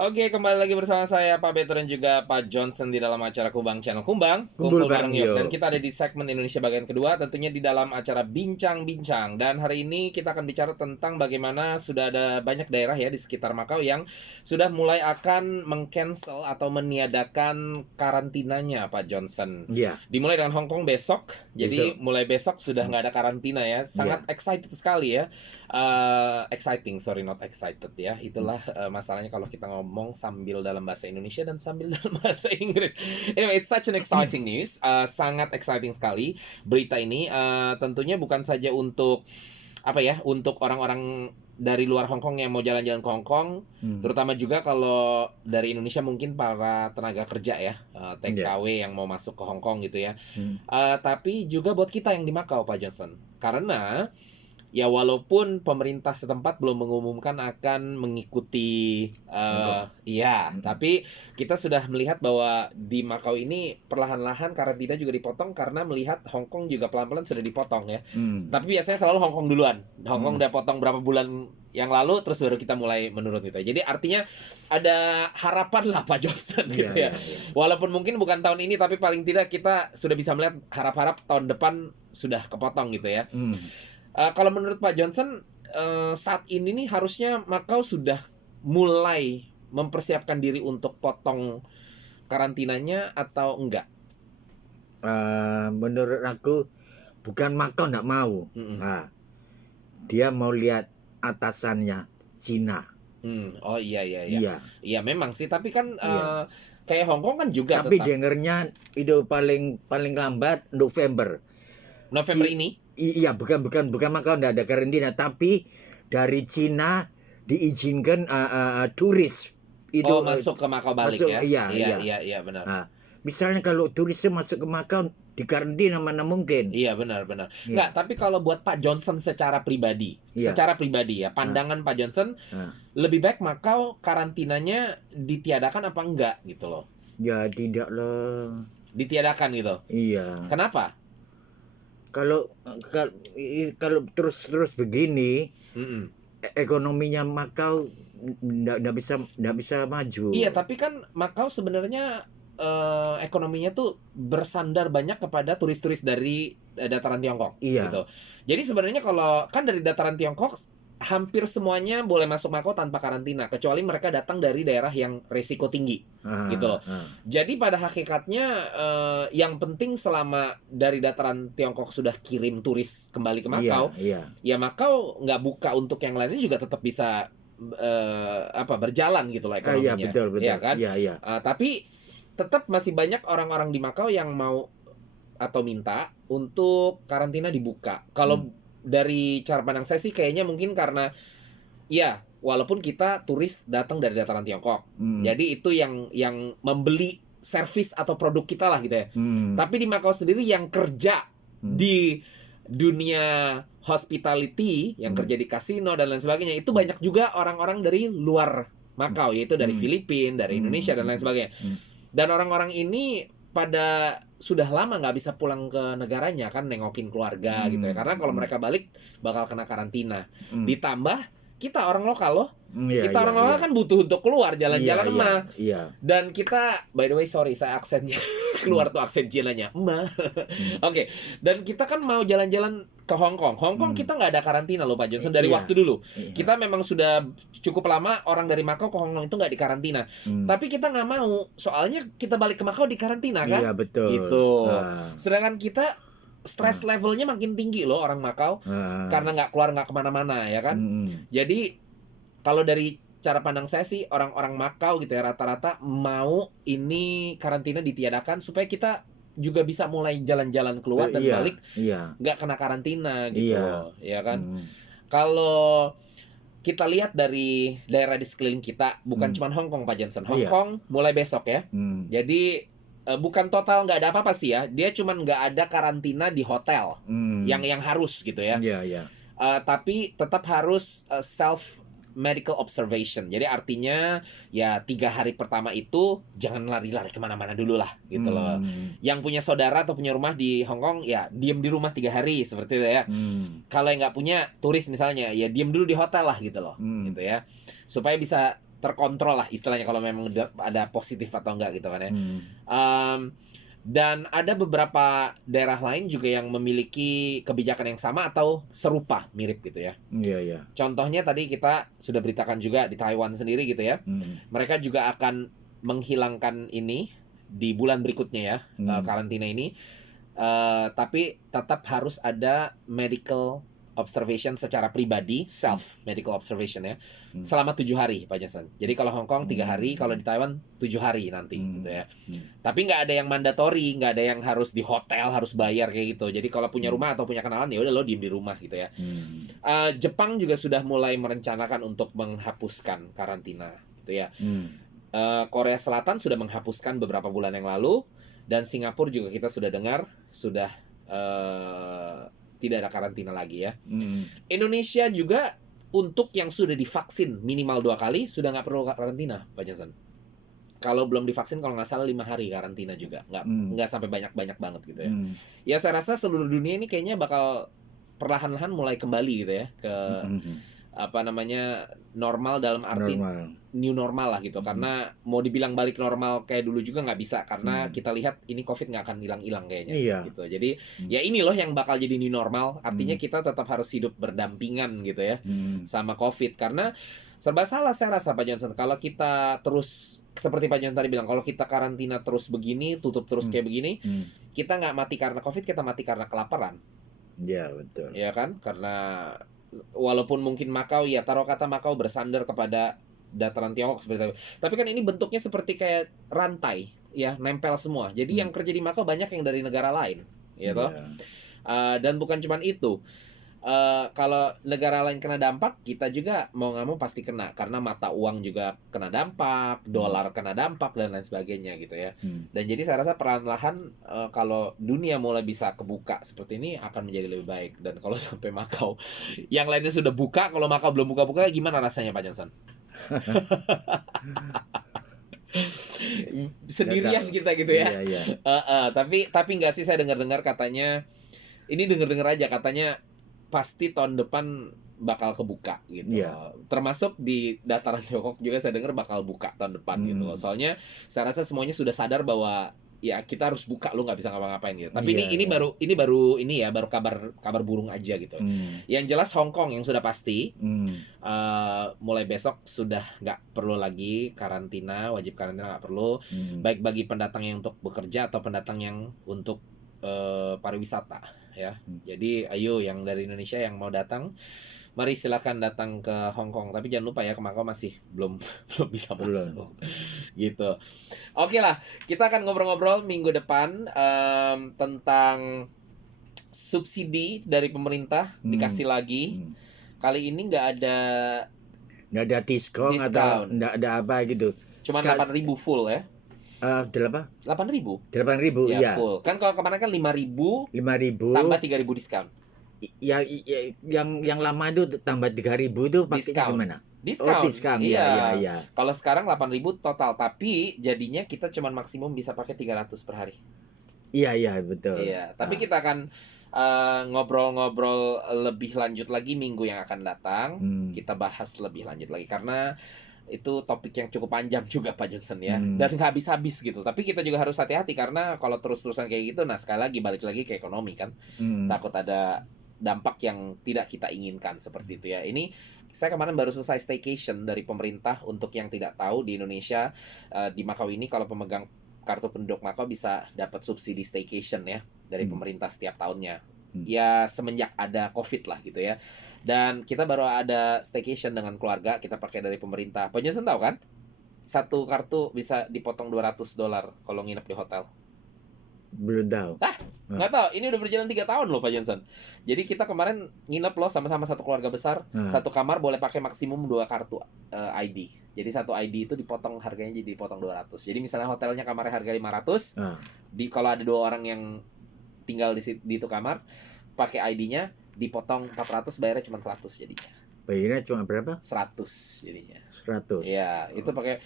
Oke, kembali lagi bersama saya Pak Beto dan juga Pak Johnson di dalam acara Kumbang Channel Kumbang Kumpul Kumpul bareng Bareng Yuk. yuk. Dan kita ada di segmen Indonesia bagian kedua, tentunya di dalam acara Bincang-Bincang. Dan hari ini kita akan bicara tentang bagaimana sudah ada banyak daerah ya di sekitar Makau yang sudah mulai akan meng-cancel atau meniadakan karantinanya, Pak Johnson. Iya, Dimulai dengan Hong Kong besok, jadi besok. mulai besok sudah nggak ada karantina ya. Sangat excited sekali ya. Exciting, sorry not excited ya. Itulah masalahnya kalau kita ngomong sambil dalam bahasa Indonesia dan sambil dalam bahasa Inggris. Anyway, it's such an exciting news. Sangat exciting sekali berita ini. Tentunya bukan saja untuk apa ya, untuk orang-orang dari luar Hong Kong yang mau jalan-jalan ke Hong Kong, terutama juga kalau dari Indonesia mungkin para tenaga kerja ya, TKW yang mau masuk ke Hong Kong gitu ya. Tapi juga buat kita yang di Macau, Pak Johnson. Karena ya walaupun pemerintah setempat belum mengumumkan akan mengikuti tapi kita sudah melihat bahwa di Macau ini perlahan-lahan karantina juga dipotong karena melihat Hong Kong juga pelan-pelan sudah dipotong ya. Tapi biasanya selalu Hong Kong duluan. Hong Kong udah potong berapa bulan yang lalu, terus baru kita mulai menurun gitu. Jadi artinya ada harapan lah Pak Johnson gitu ya. Walaupun mungkin bukan tahun ini, tapi paling tidak kita sudah bisa melihat harap-harap tahun depan sudah kepotong gitu ya. Kalau menurut Pak Johnson, saat ini nih harusnya Macau sudah mulai mempersiapkan diri untuk potong karantinanya atau enggak? Menurut aku bukan Macau nggak mau. Nah, dia mau lihat atasannya Cina. Oh iya. Iya. Iya memang sih, tapi kan Iya. kayak Hong Kong kan juga Tapi tetap dengernya itu paling lambat November. November ini. Iya, bukan Macau nggak ada karantina, tapi dari Cina diizinkan turis itu masuk ke Macau balik masuk, ya. Iya. Benar. Nah, misalnya kalau turisnya masuk ke Macau dikarantina mana mungkin. Iya benar. Iya. Nggak, tapi kalau buat Pak Johnson secara pribadi, Iya. ya, pandangan Pak Johnson lebih baik Macau karantinanya ditiadakan apa enggak gitu loh? Ya tidak loh. Ditiadakan gitu. Iya. Kenapa? Kalau terus begini, ekonominya Macau nggak bisa maju. Iya, tapi kan Macau sebenarnya ekonominya tuh bersandar banyak kepada turis-turis dari dataran Tiongkok. Iya. Gitu. Jadi sebenarnya kalau kan dari dataran Tiongkok hampir semuanya boleh masuk Macau tanpa karantina, kecuali mereka datang dari daerah yang resiko tinggi, gitu loh. Jadi pada hakikatnya yang penting selama dari dataran Tiongkok sudah kirim turis kembali ke Macau, ya Macau nggak buka untuk yang lainnya juga tetap bisa berjalan gitu loh ekonominya. Iya, betul. Ya kan? Iya. Tapi tetap masih banyak orang-orang di Macau yang mau atau minta untuk karantina dibuka. Kalau dari cara pandang saya sih kayaknya mungkin karena ya walaupun kita turis datang dari dataran Tiongkok, jadi itu yang membeli servis atau produk kita lah gitu ya. Tapi di Macau sendiri yang kerja di dunia hospitality, yang kerja di kasino dan lain sebagainya, itu banyak juga orang-orang dari luar Macau, yaitu dari Filipina, dari Indonesia dan lain sebagainya. Dan orang-orang ini pada sudah lama nggak bisa pulang ke negaranya kan, nengokin keluarga gitu ya, karena kalau mereka balik bakal kena karantina. Ditambah kita orang lokal loh, kita orang lokal kan butuh untuk keluar jalan-jalan Iya. Dan kita, by the way sorry saya aksennya keluar tuh aksen Cinanya Oke. Dan kita kan mau jalan-jalan ke Hong Kong. Kita nggak ada karantina loh Pak Johnson dari waktu dulu. Kita memang sudah cukup lama orang dari Macau ke Hong Kong itu nggak dikarantina. Tapi kita nggak mau, soalnya kita balik ke Macau dikarantina kan. Iya, betul. Gitu. Sedangkan kita stress levelnya makin tinggi loh orang Macau, karena nggak keluar, nggak kemana-mana ya kan. Jadi kalau dari cara pandang saya sih orang-orang Macau gitu ya rata-rata mau ini karantina ditiadakan supaya kita juga bisa mulai jalan-jalan keluar dan balik nggak kena karantina gitu ya kan. Kalau kita lihat dari daerah di sekeliling kita, bukan cuma Hong Kong Pak Johnson. Hong Kong mulai besok ya. Jadi bukan total nggak ada apa-apa sih ya. Dia cuman nggak ada karantina di hotel yang harus gitu ya. Tapi tetap harus self medical observation. Jadi artinya ya 3 hari pertama itu jangan lari-lari kemana-mana dulu lah gitu loh. Yang punya saudara atau punya rumah di Hong Kong ya diem di rumah 3 hari seperti itu ya. Kalau yang nggak punya turis misalnya ya diem dulu di hotel lah gitu loh, gitu ya. Supaya bisa terkontrol lah istilahnya kalau memang ada positif atau enggak gitu kan ya. Hmm. Dan ada beberapa daerah lain juga yang memiliki kebijakan yang sama atau serupa, mirip gitu ya. Iya, iya. Contohnya tadi kita sudah beritakan juga di Taiwan sendiri gitu ya. Mereka juga akan menghilangkan ini di bulan berikutnya ya, karantina ini. Tapi tetap harus ada medical observation secara pribadi, self medical observation ya, selama 7 hari Pak Jason. Jadi kalau Hong Kong 3 hari, kalau di Taiwan 7 hari nanti gitu ya. Tapi nggak ada yang mandatory, nggak ada yang harus di hotel, harus bayar kayak gitu. Jadi kalau punya rumah atau punya kenalan ya udah lo diem di rumah gitu ya. Jepang juga sudah mulai merencanakan untuk menghapuskan karantina gitu ya. Korea Selatan sudah menghapuskan beberapa bulan yang lalu, dan Singapura juga kita sudah dengar sudah tidak ada karantina lagi ya. Indonesia juga untuk yang sudah divaksin minimal 2 kali sudah nggak perlu karantina Pak Johnson. Kalau belum divaksin kalau nggak salah 5 hari karantina juga, nggak sampai banyak banget gitu ya. Ya saya rasa seluruh dunia ini kayaknya bakal perlahan-lahan mulai kembali gitu ya ke apa namanya normal, dalam arti new normal lah gitu. Karena mau dibilang balik normal kayak dulu juga nggak bisa, karena kita lihat ini COVID nggak akan hilang-hilang kayaknya gitu. Jadi ya ini loh yang bakal jadi new normal. Artinya kita tetap harus hidup berdampingan gitu ya sama COVID, karena serba salah saya rasa Pak Johnson kalau kita terus seperti Pak Johnson tadi bilang, kalau kita karantina terus begini, tutup terus kayak begini, kita nggak mati karena COVID, kita mati karena kelaparan. Iya, betul. Ya kan, karena walaupun mungkin Makau, ya taruh kata Makau bersandar kepada dataran Tiongkok seperti itu, tapi kan ini bentuknya seperti kayak rantai ya, nempel semua. Jadi yang kerja di Makau banyak yang dari negara lain ya toh. Dan bukan cuma itu, kalau negara lain kena dampak, kita juga mau nggak mau pasti kena, karena mata uang juga kena dampak, dolar kena dampak dan lain sebagainya gitu ya. Dan jadi saya rasa perlahan-lahan kalau dunia mulai bisa kebuka seperti ini akan menjadi lebih baik. Dan kalau sampai Makau yang lainnya sudah buka, kalau Makau belum buka-buka, gimana rasanya Pak Johnson? Sendirian kita gitu ya. Tapi nggak sih, saya dengar-dengar katanya, ini dengar-dengar aja katanya pasti tahun depan bakal kebuka gitu. Termasuk di dataran Tiongkok juga saya dengar bakal buka tahun depan gitu loh. Soalnya saya rasa semuanya sudah sadar bahwa ya kita harus buka, lu nggak bisa ngapa-ngapain gitu. Tapi ini baru kabar burung aja gitu. Yang jelas Hong Kong yang sudah pasti mulai besok sudah nggak perlu lagi karantina, wajib karantina nggak perlu, baik bagi pendatang yang untuk bekerja atau pendatang yang untuk pariwisata ya. Jadi ayo yang dari Indonesia yang mau datang, mari silakan datang ke Hong Kong. Tapi jangan lupa ya, ke Makau masih belum bisa masuk gitu. Oke lah, kita akan ngobrol-ngobrol minggu depan tentang subsidi dari pemerintah dikasih lagi. Kali ini nggak ada diskon atau nggak ada apa gitu. Cuma 8.000 full ya. 8.000 ya full. Kan kalau kemarin kan 5.000 tambah 3.000 diskon. Yang lama itu tambah 3.000 itu pakainya gimana? Diskon. Iya. Kalau sekarang 8.000 total, tapi jadinya kita cuma maksimum bisa pakai 300 per hari. Iya, betul. Iya, tapi kita akan ngobrol-ngobrol lebih lanjut lagi minggu yang akan datang. Kita bahas lebih lanjut lagi, karena itu topik yang cukup panjang juga Pak Johnson ya, dan nggak habis-habis gitu. Tapi kita juga harus hati-hati, karena kalau terus-terusan kayak gitu, nah sekali lagi balik lagi ke ekonomi kan, takut ada dampak yang tidak kita inginkan seperti itu ya. Ini saya kemarin baru selesai staycation dari pemerintah. Untuk yang tidak tahu, di Indonesia di Makau ini kalau pemegang kartu penduduk Makau bisa dapat subsidi staycation ya dari pemerintah setiap tahunnya. Ya semenjak ada COVID lah gitu ya. Dan kita baru ada staycation dengan keluarga, kita pakai dari pemerintah. Pak Johnson tahu kan? Satu kartu bisa dipotong $200 kalau nginep di hotel. Belum tahu. Nggak tahu. Ini udah berjalan 3 tahun loh Pak Johnson. Jadi kita kemarin nginep loh sama-sama satu keluarga besar. Satu kamar boleh pakai maksimum 2 kartu ID. Jadi satu ID itu dipotong harganya, jadi dipotong 200. Jadi misalnya hotelnya kamarnya harga 500, kalau ada 2 orang yang tinggal di itu kamar, pakai ID-nya dipotong 400, bayarnya cuma 100 jadinya. Bayarnya cuma berapa? 100 jadinya. 100. Iya, itu pakai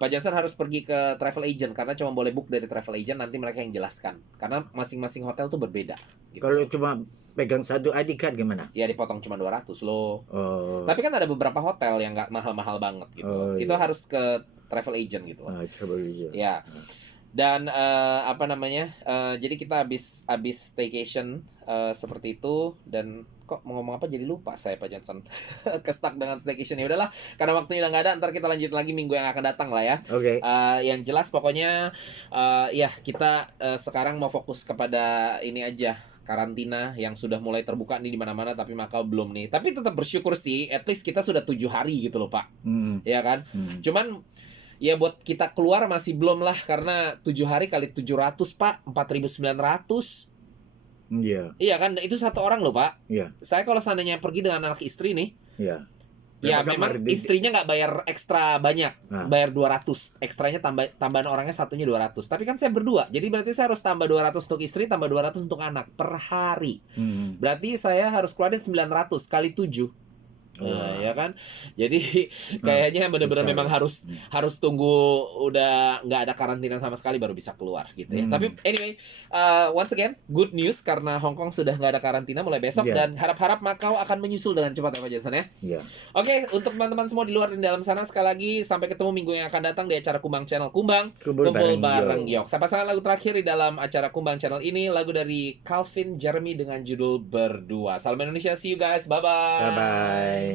Pak Johnson harus pergi ke travel agent karena cuma boleh book dari travel agent, nanti mereka yang jelaskan. Karena masing-masing hotel tuh berbeda gitu. Kalau cuma pegang satu ID card gimana? Ya dipotong cuma 200 loh. Oh. Tapi kan ada beberapa hotel yang nggak mahal-mahal banget gitu. Oh, Itu iya. harus ke travel agent gitu loh. Travel agent. Ya. Dan apa namanya? Jadi kita habis staycation seperti itu, dan kok mau ngomong apa jadi lupa saya Pak Johnson. Kestak dengan staycation. Ya udahlah, karena waktunya udah nggak ada, ntar kita lanjut lagi minggu yang akan datang lah ya. Oke. Yang jelas pokoknya ya kita sekarang mau fokus kepada ini aja, karantina yang sudah mulai terbuka nih di mana-mana, tapi Makau belum nih. Tapi tetap bersyukur sih, at least kita sudah 7 hari gitu loh Pak. Ya kan? Cuman ya buat kita keluar masih belum lah, karena 7 hari kali 700 Pak, 4.900. Iya. Iya kan, itu satu orang loh Pak. Iya. Saya kalau seandainya pergi dengan anak istri nih, Iya. ya Maka memang mari- istrinya nggak bayar ekstra banyak, Nah. bayar 200, ekstranya tambahan orangnya satunya 200. Tapi kan saya berdua, jadi berarti saya harus tambah 200 untuk istri, tambah 200 untuk anak per hari. Berarti saya harus keluarin 900 kali 7. Nah, ya kan. Jadi kayaknya benar-benar bisa memang ya. harus tunggu udah nggak ada karantina sama sekali baru bisa keluar gitu ya. Tapi anyway, once again good news karena Hong Kong sudah nggak ada karantina mulai besok, Iya. dan harap-harap Macau akan menyusul dengan cepat ya Pak Johnson ya. Iya. Oke, untuk teman-teman semua di luar dan dalam sana, sekali lagi sampai ketemu minggu yang akan datang di acara Kumbang Channel Kumbang Kumpul bareng Yok. Sampai sana lagu terakhir di dalam acara Kumbang Channel ini, lagu dari Calvin Jeremy dengan judul Berdua. Salam Indonesia, see you guys, bye bye. Bye bye.